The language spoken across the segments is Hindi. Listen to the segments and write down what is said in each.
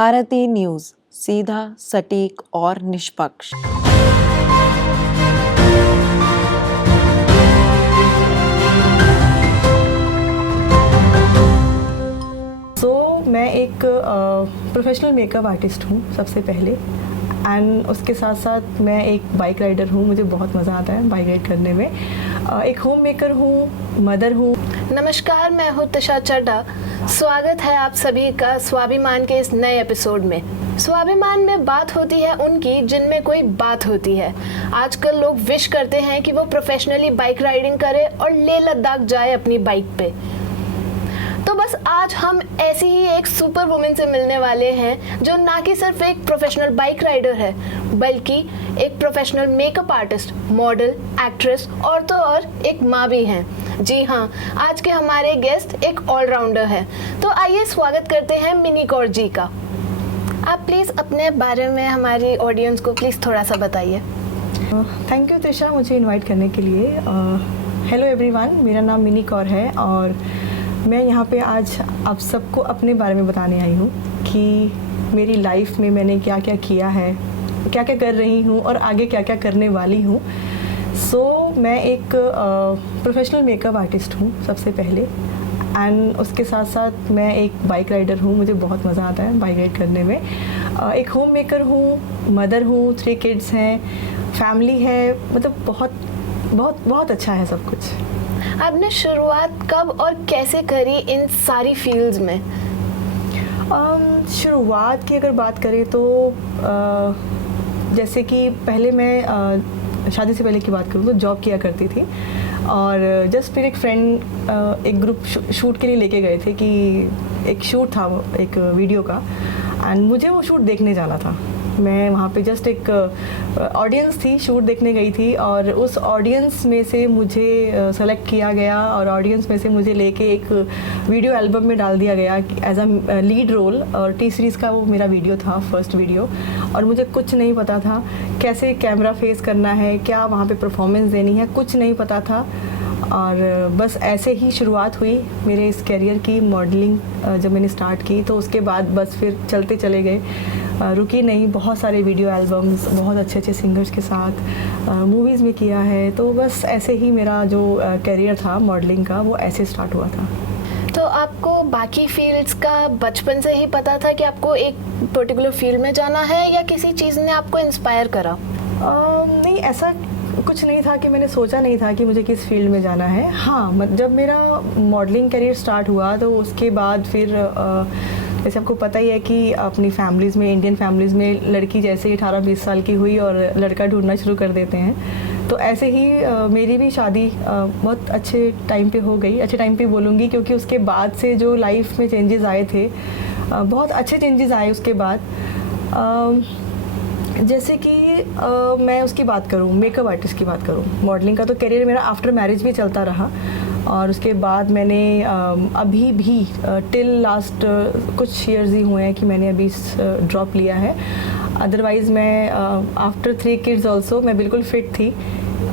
भारती न्यूज़, सीधा, सटीक और निष्पक्ष। मैं एक प्रोफेशनल मेकअप आर्टिस्ट हूँ सबसे पहले, एंड उसके साथ साथ मैं एक बाइक राइडर हूँ। मुझे बहुत मज़ा आता है बाइक राइड करने में। एक होम मेकर हूँ, मदर हूँ। नमस्कार, मैं हूँ तिशा चड्ढा। स्वागत है आप सभी का स्वाभिमान के इस नए एपिसोड में। स्वाभिमान में बात होती है उनकी जिनमें कोई बात होती है। आजकल लोग विश करते हैं कि वो प्रोफेशनली बाइक राइडिंग करे और लेह लद्दाख जाए अपनी बाइक पे। तो बस आज हम ऐसी ही एक सुपर वुमेन से मिलने वाले हैं जो ना कि सिर्फ एक प्रोफेशनल बाइक राइडर है बल्कि एक professional makeup artist, model, actress और तो और एक माँ भी हैं। जी हाँ, आज के हमारे गेस्ट एक ऑलराउंडर है। तो आइए स्वागत करते हैं मिनी कौर जी का। आप प्लीज़ अपने बारे में हमारी ऑडियंस को प्लीज़ थोड़ा सा बताइए। थैंक यू त्रिशा, मुझे इनवाइट करने के लिए। हेलो एवरीवन, मेरा नाम मिनी कौर है और मैं यहाँ पे आज आप सबको अपने बारे में बताने आई हूँ कि मेरी लाइफ में मैंने क्या क्या किया है, क्या क्या कर रही हूँ और आगे क्या क्या करने वाली हूँ। मैं एक प्रोफेशनल मेकअप आर्टिस्ट हूँ सबसे पहले, एंड उसके साथ साथ मैं एक बाइक राइडर हूँ। मुझे बहुत मज़ा आता है बाइक राइड करने में। एक होम मेकर हूँ, मदर हूँ, 3 किड्स हैं, फैमिली है। मतलब बहुत बहुत बहुत अच्छा है सब कुछ। आपने शुरुआत कब और कैसे करी इन सारी फील्ड्स में? शुरुआत की अगर बात करें तो जैसे कि पहले मैं शादी से पहले की बात करूँ तो जॉब किया करती थी और जस्ट फिर एक फ्रेंड एक ग्रुप शूट के लिए लेके गए थे कि एक शूट था वो एक वीडियो का, एंड मुझे वो शूट देखने जाना था। मैं वहाँ पे जस्ट एक ऑडियंस थी, शूट देखने गई थी और उस ऑडियंस में से मुझे सेलेक्ट किया गया और ऑडियंस में से मुझे लेके एक वीडियो एल्बम में डाल दिया गया एज अ लीड रोल। और टी सीरीज़ का वो मेरा वीडियो था, फर्स्ट वीडियो। और मुझे कुछ नहीं पता था कैसे कैमरा फेस करना है, क्या वहाँ पे परफॉर्मेंस देनी है, कुछ नहीं पता था। और बस ऐसे ही शुरुआत हुई मेरे इस करियर की। मॉडलिंग जब मैंने स्टार्ट की तो उसके बाद बस फिर चलते चले गए, रुकी नहीं। बहुत सारे वीडियो एल्बम्स बहुत अच्छे अच्छे सिंगर्स के साथ मूवीज़ में किया है। तो बस ऐसे ही मेरा जो करियर था मॉडलिंग का वो ऐसे स्टार्ट हुआ था। तो आपको बाकी फील्ड्स का बचपन से ही पता था कि आपको एक पर्टिकुलर फील्ड में जाना है या किसी चीज़ ने आपको इंस्पायर करा? नहीं, ऐसा कुछ नहीं था कि मैंने सोचा नहीं था कि मुझे किस फील्ड में जाना है। हाँ, जब मेरा मॉडलिंग करियर स्टार्ट हुआ तो उसके बाद फिर जैसे आपको पता ही है कि अपनी फैमिलीज़ में, इंडियन फैमिलीज़ में लड़की जैसे ही 18-20 साल की हुई और लड़का ढूंढना शुरू कर देते हैं। तो ऐसे ही मेरी भी शादी बहुत अच्छे टाइम पे हो गई। अच्छे टाइम पे बोलूँगी क्योंकि उसके बाद से जो लाइफ में चेंजेस आए थे, बहुत अच्छे चेंजेस आए उसके बाद। जैसे कि मैं उसकी बात करूँ, मेकअप आर्टिस्ट की बात करूँ, मॉडलिंग का तो करियर मेरा आफ्टर मैरिज भी चलता रहा। और उसके बाद मैंने अभी भी टिल लास्ट कुछ ईयर्स ही हुए हैं कि मैंने अभी ड्रॉप लिया है। अदरवाइज़ मैं आफ्टर 3 किड्स ऑल्सो मैं बिल्कुल फिट थी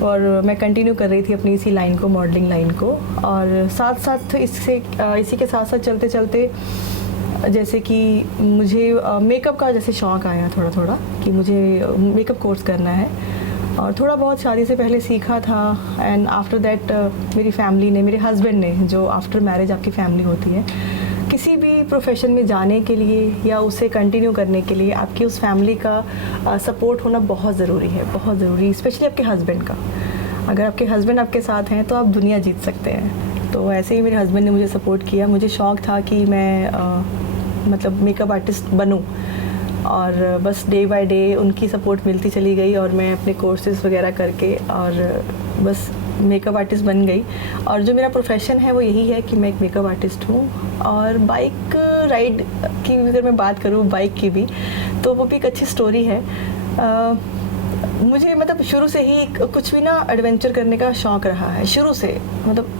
और मैं कंटिन्यू कर रही थी अपनी इसी लाइन को, मॉडलिंग लाइन को। और साथ साथ इसी के साथ साथ चलते चलते जैसे कि मुझे मेकअप का जैसे शौक़ आया थोड़ा थोड़ा कि मुझे मेकअप कोर्स करना है और थोड़ा बहुत शादी से पहले सीखा था। एंड आफ्टर दैट मेरी फैमिली ने, मेरे हस्बैंड ने, जो आफ्टर मैरिज आपकी फैमिली होती है, किसी भी प्रोफेशन में जाने के लिए या उसे कंटिन्यू करने के लिए आपकी उस फैमिली का सपोर्ट होना बहुत ज़रूरी है, बहुत ज़रूरी, स्पेशली आपके हस्बैंड का। अगर आपके हस्बैंड आपके साथ हैं तो आप दुनिया जीत सकते हैं। तो ऐसे ही मेरे हस्बैंड ने मुझे सपोर्ट किया। मुझे शौक़ था कि मैं मतलब मेकअप आर्टिस्ट बनूं और बस डे बाय डे उनकी सपोर्ट मिलती चली गई और मैं अपने कोर्सेज़ वगैरह करके और बस मेकअप आर्टिस्ट बन गई। और जो मेरा प्रोफेशन है वो यही है कि मैं एक मेकअप आर्टिस्ट हूँ। और बाइक राइड की अगर मैं बात करूँ, बाइक की भी, तो वो भी एक अच्छी स्टोरी है। मुझे मतलब शुरू से ही कुछ भी ना एडवेंचर करने का शौक़ रहा है, शुरू से। मतलब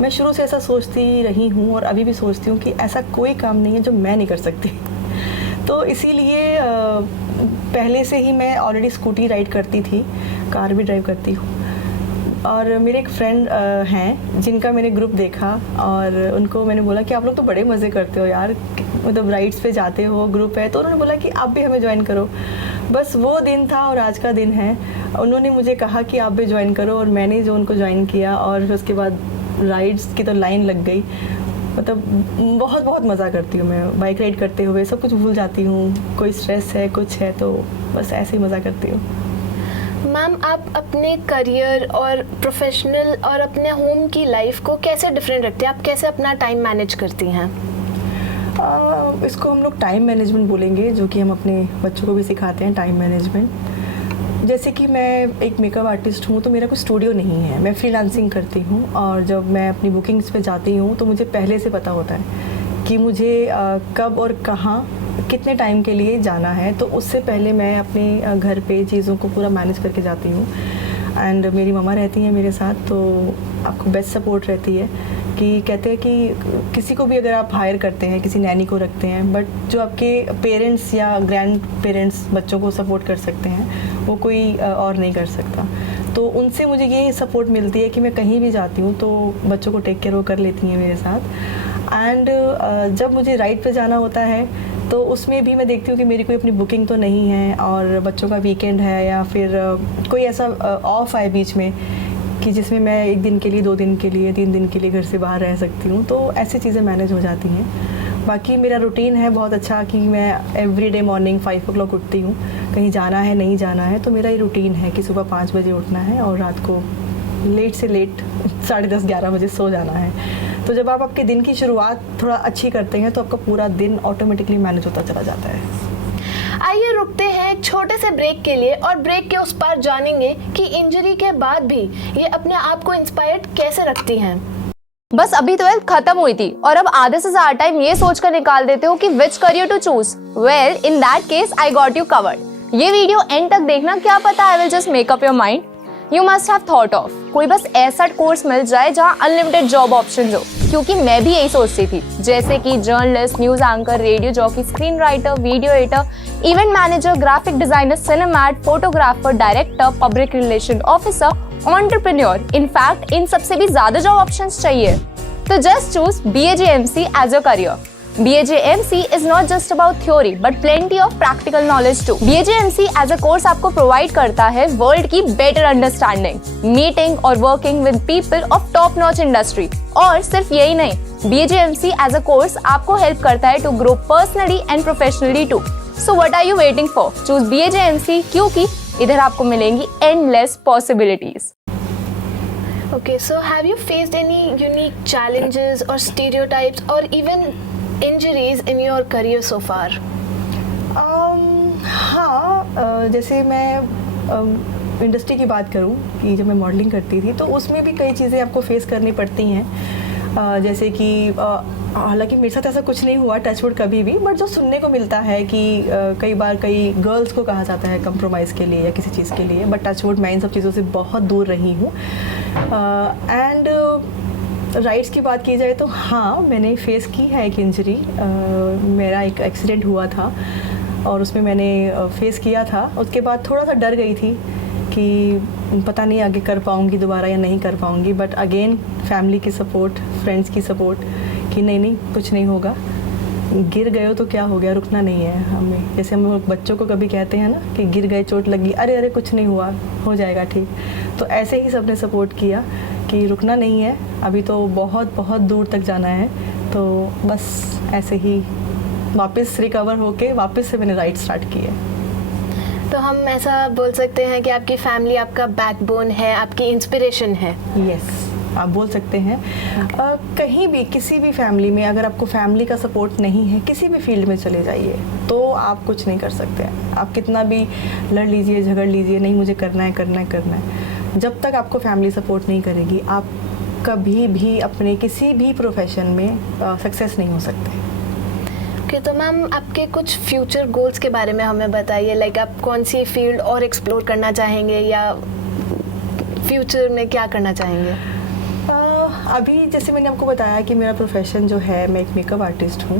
मैं शुरू से ऐसा सोचती रही हूँ और अभी भी सोचती हूँ कि ऐसा कोई काम नहीं है जो मैं नहीं कर सकती। तो इसीलिए पहले से ही मैं ऑलरेडी स्कूटी राइड करती थी, कार भी ड्राइव करती हूँ। और मेरे एक फ्रेंड हैं जिनका मैंने ग्रुप देखा और उनको मैंने बोला कि आप लोग तो बड़े मज़े करते हो यार, मतलब राइड्स पे जाते हो, ग्रुप है, तो उन्होंने बोला कि आप भी हमें ज्वाइन करो। बस वो दिन था और आज का दिन है। उन्होंने मुझे कहा कि आप भी ज्वाइन करो और मैंने जो उनको ज्वाइन किया और फिर उसके बाद राइड्स की तो लाइन लग गई। मतलब बहुत बहुत मज़ा करती हूँ मैं बाइक राइड करते हुए, सब कुछ भूल जाती हूँ, कोई स्ट्रेस है कुछ है तो बस ऐसे ही मज़ा करती हूँ। मैम, आप अपने करियर और प्रोफेशनल और अपने होम की लाइफ को कैसे डिफरेंट रखते हैं? आप कैसे अपना टाइम मैनेज करती हैं? इसको हम लोग टाइम मैनेजमेंट बोलेंगे, जो कि हम अपने बच्चों को भी सिखाते हैं टाइम मैनेजमेंट। जैसे कि मैं एक मेकअप आर्टिस्ट हूँ तो मेरा कोई स्टूडियो नहीं है, मैं फ्रीलांसिंग करती हूँ और जब मैं अपनी बुकिंग्स पे जाती हूँ तो मुझे पहले से पता होता है कि मुझे कब और कहाँ कितने टाइम के लिए जाना है, तो उससे पहले मैं अपने घर पे चीज़ों को पूरा मैनेज करके जाती हूँ। एंड मेरी मम्मा रहती हैं मेरे साथ, तो आपको बेस्ट सपोर्ट रहती है कि कहते हैं कि किसी को भी अगर आप हायर करते हैं, किसी नैनी को रखते हैं, बट जो आपके पेरेंट्स या ग्रैंड पेरेंट्स बच्चों को सपोर्ट कर सकते हैं वो कोई और नहीं कर सकता। तो उनसे मुझे ये सपोर्ट मिलती है कि मैं कहीं भी जाती हूँ तो बच्चों को टेक केयर वो कर लेती हैं मेरे साथ। एंड जब मुझे राइड पे जाना होता है तो उसमें भी मैं देखती हूँ कि मेरी कोई अपनी बुकिंग तो नहीं है और बच्चों का वीकेंड है या फिर कोई ऐसा ऑफ आए बीच में कि जिसमें मैं 1 दिन के लिए, 2 दिन के लिए, 3 दिन के लिए घर से बाहर रह सकती हूँ, तो ऐसी चीज़ें मैनेज हो जाती हैं। बाकी मेरा रूटीन है बहुत अच्छा कि मैं एवरीडे मॉर्निंग 5 o'clock उठती हूँ, कहीं जाना है नहीं जाना है तो मेरा ये रूटीन है कि सुबह 5 बजे उठना है और रात को लेट से लेट 10:30, 11 बजे सो जाना है। तो जब आप आपके दिन की शुरुआत थोड़ा अच्छी करते हैं तो आपका पूरा दिन ऑटोमेटिकली मैनेज होता चला जाता है। आइए रुकते हैं एक छोटे से ब्रेक के लिए और ब्रेक के उस पार जानेंगे कि इंजरी के बाद भी ये अपने आप को इंस्पायर्ड कैसे रखती हैं। बस अभी 12th खत्म हुई थी और अब आधे से ज्यादा टाइम ये सोचकर निकाल देते हो कि which career to choose. Well, in that case I got you covered. ये वीडियो एंड तक देखना, क्या पता I will just make up your mind. You must have thought of कोई बस ऐसा कोर्स मिल जाए जहाँ अनलिमिटेड जॉब ऑप्शन हो, क्योंकि मैं भी यही सोचती थी। जैसे कि journalist, news anchor, radio jockey, screen writer, video editor, event manager, graphic designer, cinematographer, director, public relation officer, entrepreneur. In fact इन सबसे भी ज्यादा जॉब ऑप्शंस चाहिए। तो just choose BAJMC as a career. BAJMC is not just about theory but plenty of practical knowledge too. BAJMC as a course आपको प्रोवाइड करता है वर्ल्ड की बेटर अंडरस्टैंडिंग, मीटिंग और working with people of top notch industry. और सिर्फ यही नहीं, BAJMC as a course आपको हेल्प करता है to grow personally and professionally too. So what are you waiting for? Choose BAJMC, क्योंकि इधर आपको मिलेंगी endless possibilities. Okay, so have you faced any unique challenges or stereotypes or even injuries in your career so far? हाँ, जैसे मैं इंडस्ट्री की बात करूँ कि जब मैं मॉडलिंग करती थी तो उसमें भी कई चीज़ें आपको फेस करनी पड़ती हैं। जैसे कि हालांकि मेरे साथ ऐसा कुछ नहीं हुआ, टचवुड कभी भी, बट जो सुनने को मिलता है कि कई बार कई गर्ल्स को कहा जाता है कंप्रोमाइज़ के लिए या किसी चीज़ के लिए, बट टचवुड मैं इन सब चीज़ों से बहुत दूर रही हूँ। एंड राइड्स की बात की जाए तो हाँ, मैंने फेस की है एक इंजरी। मेरा एक एक्सीडेंट हुआ था और उसमें मैंने फेस किया था। उसके बाद थोड़ा सा डर गई थी कि पता नहीं आगे कर पाऊँगी दोबारा या नहीं कर पाऊँगी, बट अगेन फैमिली की सपोर्ट, फ्रेंड्स की सपोर्ट कि नहीं कुछ नहीं होगा, गिर गए हो तो क्या हो गया, रुकना नहीं है हमें। जैसे हम लोग बच्चों को कभी कहते हैं ना कि गिर गए, चोट लगी, अरे अरे कुछ नहीं हुआ, हो जाएगा ठीक। तो ऐसे ही सबने सपोर्ट किया कि रुकना नहीं है, अभी तो बहुत बहुत दूर तक जाना है। तो बस ऐसे ही वापस रिकवर होके वापस से मैंने राइड स्टार्ट की है। तो हम ऐसा बोल सकते हैं कि आपकी फैमिली आपका बैकबोन है, आपकी इंस्पिरेशन है। यस, आप बोल सकते हैं। कहीं भी किसी भी फैमिली में अगर आपको फैमिली का सपोर्ट नहीं है, किसी भी फील्ड में चले जाइए तो आप कुछ नहीं कर सकते। आप कितना भी लड़ लीजिए, झगड़ लीजिए, नहीं मुझे करना है करना है करना है, जब तक आपको फैमिली सपोर्ट नहीं करेगी आप कभी भी अपने किसी भी प्रोफेशन में सक्सेस नहीं हो सकते। ओके, तो मैम आपके कुछ फ्यूचर गोल्स के बारे में हमें बताइए। लाइक आप कौन सी फील्ड और एक्सप्लोर करना चाहेंगे या फ्यूचर में क्या करना चाहेंगे? अभी जैसे मैंने आपको बताया कि मेरा प्रोफेशन जो है, मैं एक मेकअप आर्टिस्ट हूँ,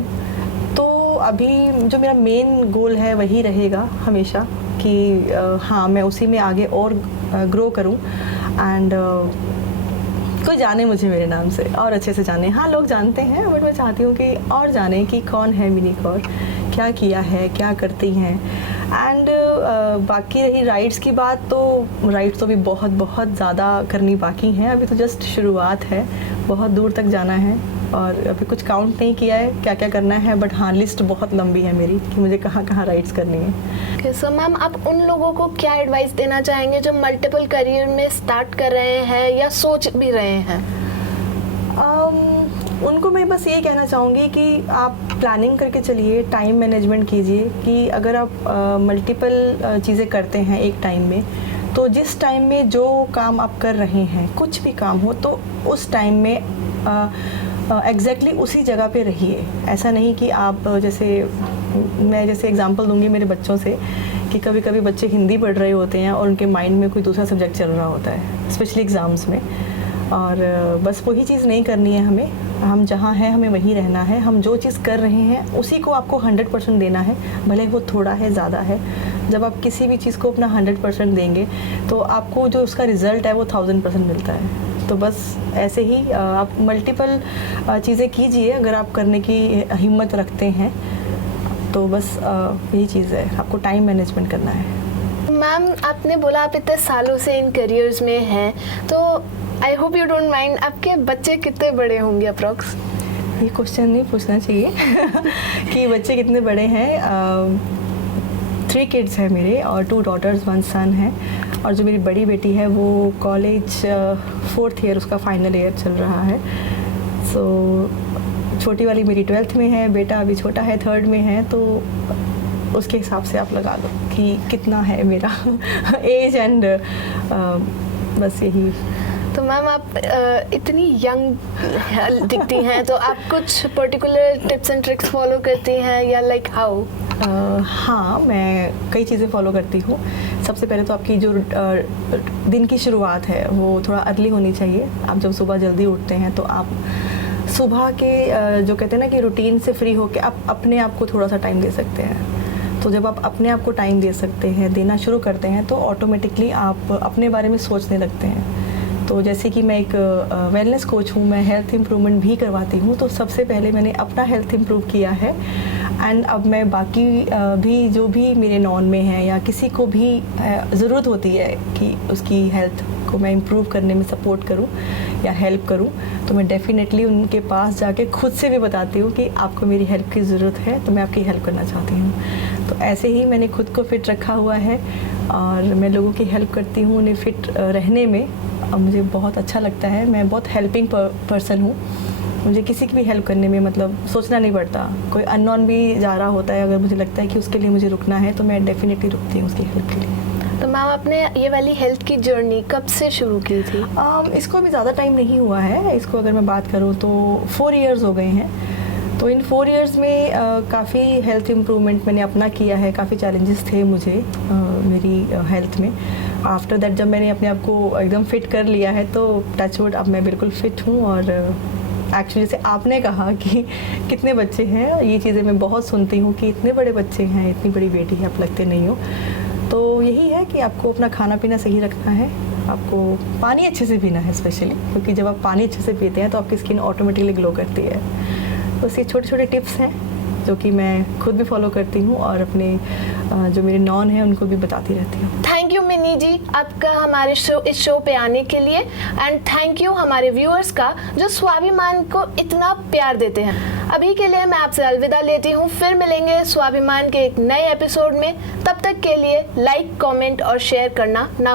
तो अभी जो मेरा मेन गोल है वही रहेगा हमेशा कि हाँ मैं उसी में आगे और ग्रो करूँ। एंड कोई जाने मुझे मेरे नाम से और अच्छे से जाने। हाँ, लोग जानते हैं, बट मैं चाहती हूँ कि और जाने कि कौन है मिनी कौर, क्या किया है, क्या करती हैं। एंड बाकी रही राइड्स की बात, तो राइड्स तो भी बहुत बहुत ज़्यादा करनी बाकी हैं। अभी तो जस्ट शुरुआत है, बहुत दूर तक जाना है और अभी कुछ काउंट नहीं किया है क्या क्या करना है, बट हाँ, लिस्ट बहुत लंबी है मेरी कि मुझे कहाँ कहाँ राइड्स करनी है। सो मैम, आप उन लोगों को क्या एडवाइस देना चाहेंगे जो मल्टीपल करियर में स्टार्ट कर रहे हैं या सोच भी रहे हैं? उनको मैं बस ये कहना चाहूँगी कि आप प्लानिंग करके चलिए, टाइम मैनेजमेंट कीजिए कि अगर आप मल्टीपल चीज़ें करते हैं एक टाइम में, तो जिस टाइम में जो काम आप कर रहे हैं, कुछ भी काम हो, तो उस टाइम में एग्जैक्टली उसी जगह पे रहिए। ऐसा नहीं कि आप मैं जैसे एग्जांपल दूंगी मेरे बच्चों से कि कभी कभी बच्चे हिंदी पढ़ रहे होते हैं और उनके माइंड में कोई दूसरा सब्जेक्ट चल रहा होता है, स्पेशली एग्ज़ाम्स में। और बस वही चीज़ नहीं करनी है हमें, हम जहाँ हैं हमें वहीं रहना है। हम जो चीज़ कर रहे हैं उसी को आपको 100% देना है, भले वो थोड़ा है ज़्यादा है। जब आप किसी भी चीज़ को अपना 100% देंगे तो आपको जो उसका रिज़ल्ट है वो 1000% मिलता है। तो बस ऐसे ही आप मल्टीपल चीज़ें कीजिए अगर आप करने की हिम्मत रखते हैं। तो बस यही चीज़ है, आपको टाइम मैनेजमेंट करना है। मैम, आपने बोला आप इतने सालों से इन करियर्स में हैं, तो I hope you don't mind, आपके बच्चे कितने बड़े होंगे अप्रॉक्स? ये क्वेश्चन नहीं पूछना चाहिए कि बच्चे कितने बड़े हैं। 3 किड्स हैं मेरे और 2 डॉटर्स 1 सन है। और जो मेरी बड़ी बेटी है वो कॉलेज 4th ईयर, उसका फाइनल ईयर चल रहा है। सो छोटी वाली मेरी 12th में है, बेटा अभी छोटा है 3rd में है। तो उसके हिसाब से आप लगा लो कि कितना है मेरा एज एंड बस यही। तो मैम, आप इतनी यंग दिखती हैं, तो आप कुछ particular tips and tricks follow करती हैं या लाइक हाउ? हाँ, मैं कई चीज़ें फॉलो करती हूँ। सबसे पहले तो आपकी जो दिन की शुरुआत है वो थोड़ा अर्ली होनी चाहिए। आप जब सुबह जल्दी उठते हैं तो आप सुबह के जो कहते हैं ना कि रूटीन से फ्री होकर आप अपने आप को थोड़ा सा टाइम दे सकते हैं। तो जब आप अपने आप को टाइम दे सकते हैं, देना शुरू करते हैं, तो ऑटोमेटिकली आप अपने बारे में सोचने लगते हैं। तो जैसे कि मैं एक वेलनेस कोच हूँ, मैं हेल्थ इम्प्रूवमेंट भी करवाती हूँ। तो सबसे पहले मैंने अपना हेल्थ इम्प्रूव किया है एंड अब मैं बाकी भी जो भी मेरे नॉन में है या किसी को भी ज़रूरत होती है कि उसकी हेल्थ को मैं इम्प्रूव करने में सपोर्ट करूं या हेल्प करूं, तो मैं डेफिनेटली उनके पास जाके खुद से भी बताती हूं कि आपको मेरी हेल्प की ज़रूरत है, तो मैं आपकी हेल्प करना चाहती हूं। तो ऐसे ही मैंने खुद को फिट रखा हुआ है और मैं लोगों की हेल्प करती हूँ उन्हें फिट रहने में। मुझे बहुत अच्छा लगता है, मैं बहुत हेल्पिंग पर्सन हूँ। मुझे किसी की भी हेल्प करने में मतलब सोचना नहीं पड़ता। कोई अननोन भी जा रहा होता है, अगर मुझे लगता है कि उसके लिए मुझे रुकना है तो मैं डेफिनेटली रुकती हूँ उसकी हेल्प के लिए। तो मैम, आपने ये वाली हेल्थ की जर्नी कब से शुरू की थी? इसको अभी ज़्यादा टाइम नहीं हुआ है। इसको अगर मैं बात करूँ तो 4 इयर्स हो गए हैं। तो इन 4 इयर्स में काफ़ी हेल्थ इम्प्रूवमेंट मैंने अपना किया है। काफ़ी चैलेंजेस थे मुझे मेरी हेल्थ में। आफ्टर दैट जब मैंने अपने आप को एकदम फिट कर लिया है तो टच वुड अब मैं बिल्कुल फिट हूँ। और एक्चुअली जैसे आपने कहा कि कितने बच्चे हैं, ये चीज़ें मैं बहुत सुनती हूँ कि इतने बड़े बच्चे हैं, इतनी बड़ी बेटी है, आप लगते नहीं हो। तो यही है कि आपको अपना खाना पीना सही रखना है, आपको पानी अच्छे से पीना है स्पेशली, क्योंकि जब आप पानी अच्छे से पीते हैं तो आपकी स्किन ऑटोमेटिकली ग्लो करती है। बस ये छोटे छोटे टिप्स हैं जो कि मैं खुद भी फॉलो करती हूँ और अपने जो मेरे नॉन हैं उनको भी बताती रहती हूँ। थैंक यू मिनी जी, आपका हमारे इस शो पे आने के लिए। एंड थैंक यू हमारे व्यूअर्स का जो स्वाभिमान को इतना प्यार देते हैं। अभी के लिए मैं आपसे अलविदा लेती हूँ, फिर मिलेंगे स्वाभिमान के एक नए एपिसोड में। तब तक के लिए लाइक, कमेंट और शेयर करना ना